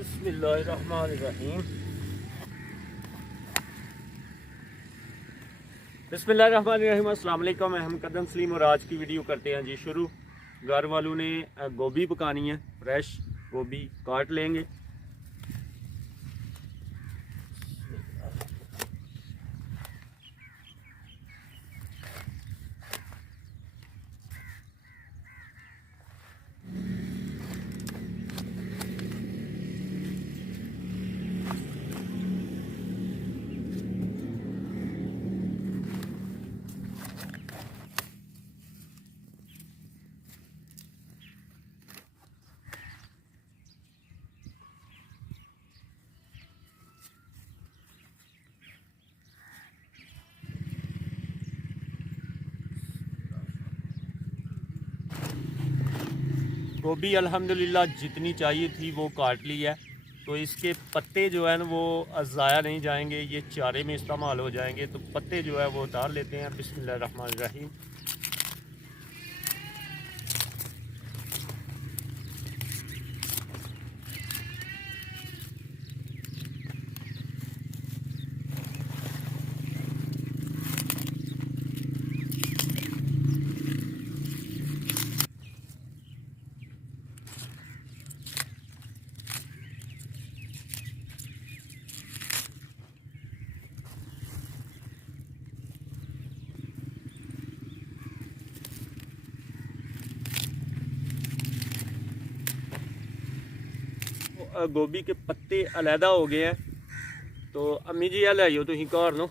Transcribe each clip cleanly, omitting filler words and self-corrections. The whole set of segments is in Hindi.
बिस्मिल्लाहिर्रहमानिर्रहीम। बिस्मिल्लाहिर्रहमानिर्रहीम। अस्सलाम वालेकुम। मैं मुक़द्दम सलीम और आज की वीडियो करते हैं जी शुरू। घर वालों ने गोभी पकानी है, फ्रेश गोभी काट लेंगे। गोभी अल्हम्दुलिल्लाह जितनी चाहिए थी वो काट ली है, तो इसके पत्ते जो है ना वो ज़ाया नहीं जाएंगे, ये चारे में इस्तेमाल हो जाएंगे। तो पत्ते जो है वो उतार लेते हैं। बिस्मिल्लाहिर्रहमानिर्रहीम। गोभी के पत्ते अलहदा हो गए हैं, तो अम्मी जी आ लाइयो तुम घर नो।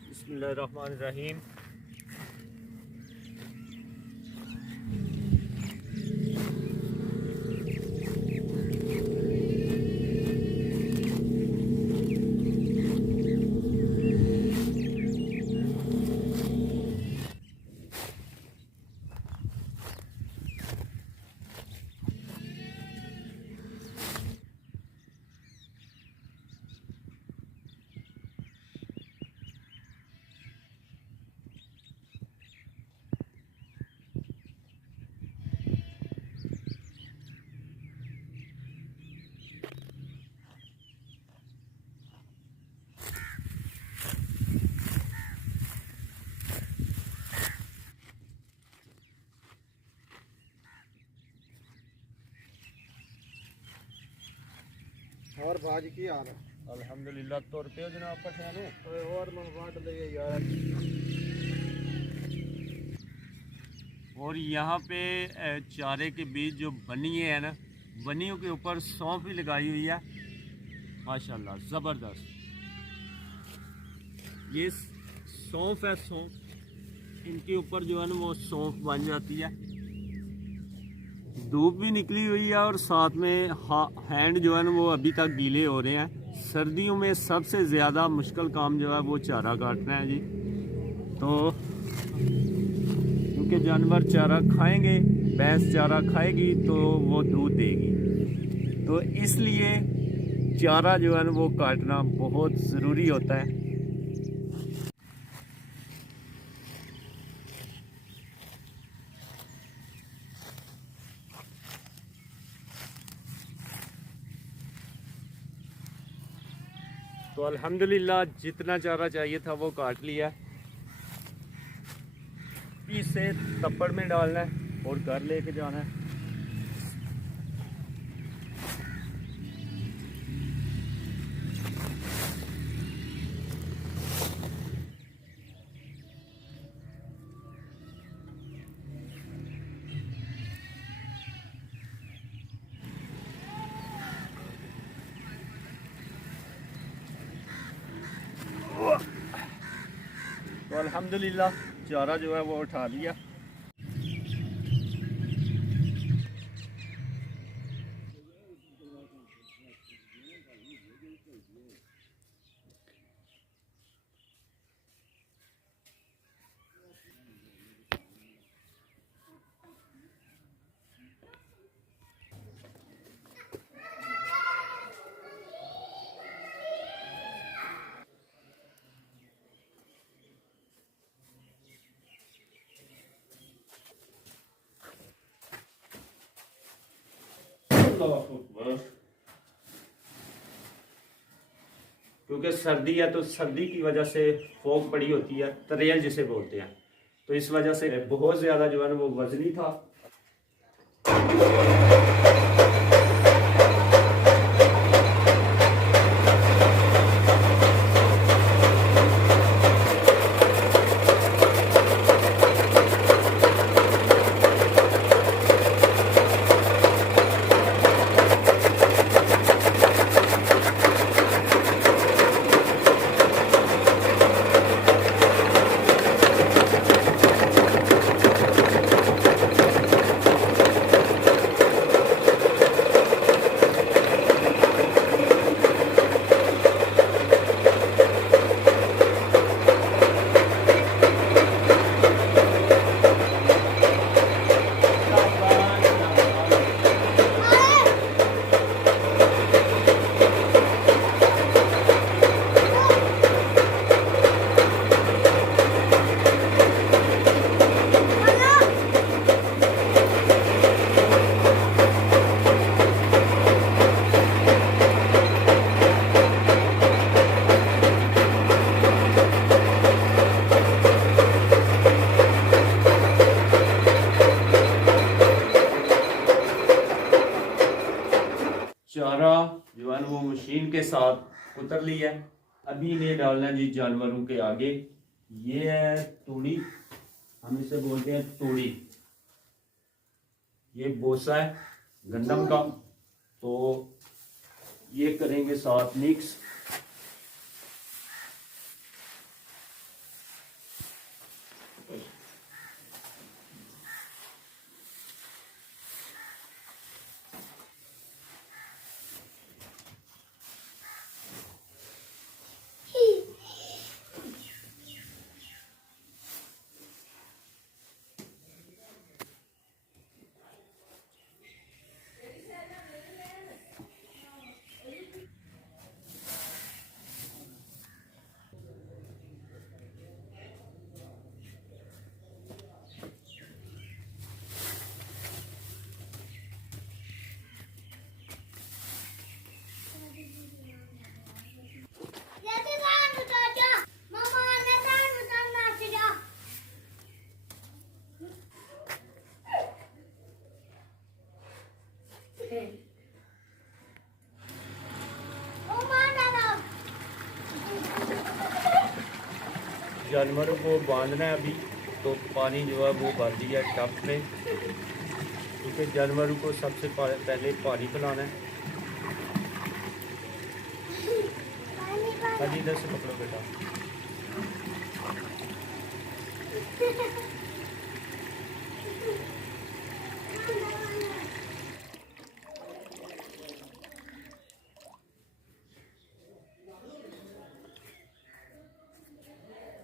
बिस्मिल्लाहिर्रहमानिर्रहीम। और भाजी की हाल है? अल्हम्दुलिल्लाह। तो रुपये जनाब पठानो और मन बांट दे यार। और यहाँ पे चारे के बीच जो बनिए है ना, बनियों के ऊपर सौंफ भी लगाई हुई है माशाल्लाह, ज़बरदस्त। ये सौंफ है, सौंफ इनके ऊपर जो है ना वो सौंफ बन जाती है। धूप भी निकली हुई है और साथ में हैंड जो है ना वो अभी तक गीले हो रहे हैं। सर्दियों में सबसे ज़्यादा मुश्किल काम जो है वो चारा काटना है जी। तो क्योंकि जानवर चारा खाएंगे, भैंस चारा खाएगी तो वो दूध देगी, तो इसलिए चारा जो है ना वो काटना बहुत ज़रूरी होता है। तो अल्हम्दुलिल्लाह जितना चारा चाहिए था वो काट लिया। इसे तप्पड़ में डालना है और घर लेके जाना है। तो अल्हम्दुलिल्लाह चारा जो है वो उठा लिया। अल्लाहु अकबर। क्योंकि सर्दी है तो सर्दी की वजह से फोग पड़ी होती है, तरेल जिसे बोलते हैं, तो इस वजह से बहुत ज़्यादा जो है ना वो वजनी था। चारा जो है ना वो मशीन के साथ उतर ली है। अभी इन्हें डालना है जी जानवरों के आगे। ये है तूड़ी, हम इसे बोलते हैं तूड़ी। ये बोसा है गंदम का, तो ये करेंगे साथ मिक्स। जानवरों को बांधना है अभी, तो पानी जो है वो भर दिया है टब में, क्योंकि जानवरों को सबसे पहले पानी पिलाना है। अभी इधर से पकड़ो बेटा।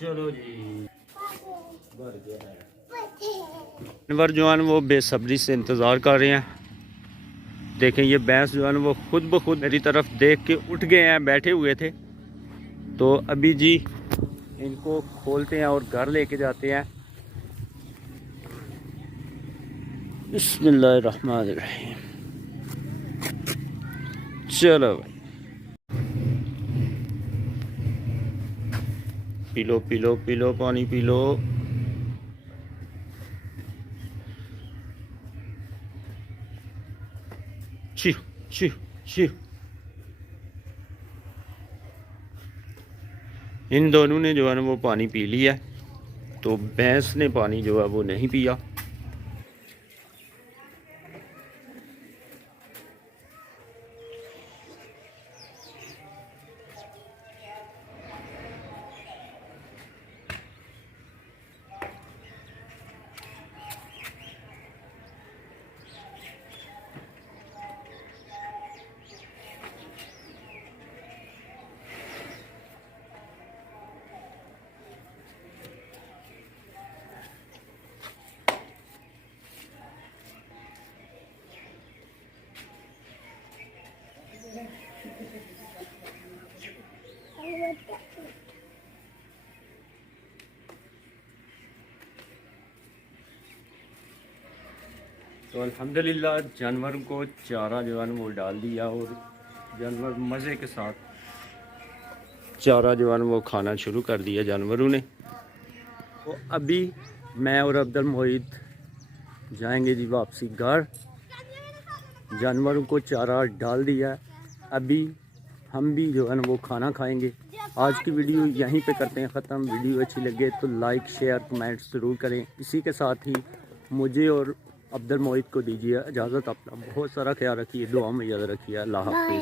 चलो जी, भर गया है। जानवर जो है वो बेसब्री से इंतज़ार कर रहे हैं। देखें ये भैंस जो है वो खुद ब खुद मेरी तरफ देख के उठ गए हैं, बैठे हुए थे। तो अभी जी इनको खोलते हैं और घर लेके जाते हैं। बिस्मिल्लाहिर्रहमानिर्रहीम। चलो भाई, P low P low P low, पानी पी लो। छी छी छी। इन दोनों ने जो है ना वो पानी पी लिया, तो भैंस ने पानी जो है वो नहीं पिया। तो अल्हम्दुलिल्लाह जानवर को चारा जो है वो डाल दिया और जानवर मज़े के साथ चारा जो है ना वो खाना शुरू कर दिया जानवरों ने। तो अभी मैं और अब्दुल मोहित जाएंगे जी वापसी घर। जानवरों को चारा डाल दिया, अभी हम भी जो है ना वो खाना खाएंगे। आज की वीडियो यहीं पे करते हैं ख़त्म। वीडियो अच्छी लगे तो लाइक शेयर कमेंट्स ज़रूर करें। इसी के साथ ही मुझे और अब्दुल मोहित को दीजिए इजाज़त। अपना बहुत सारा ख्याल रखिए, दुआ में याद रखिए। अल्लाह हाफ़िज़।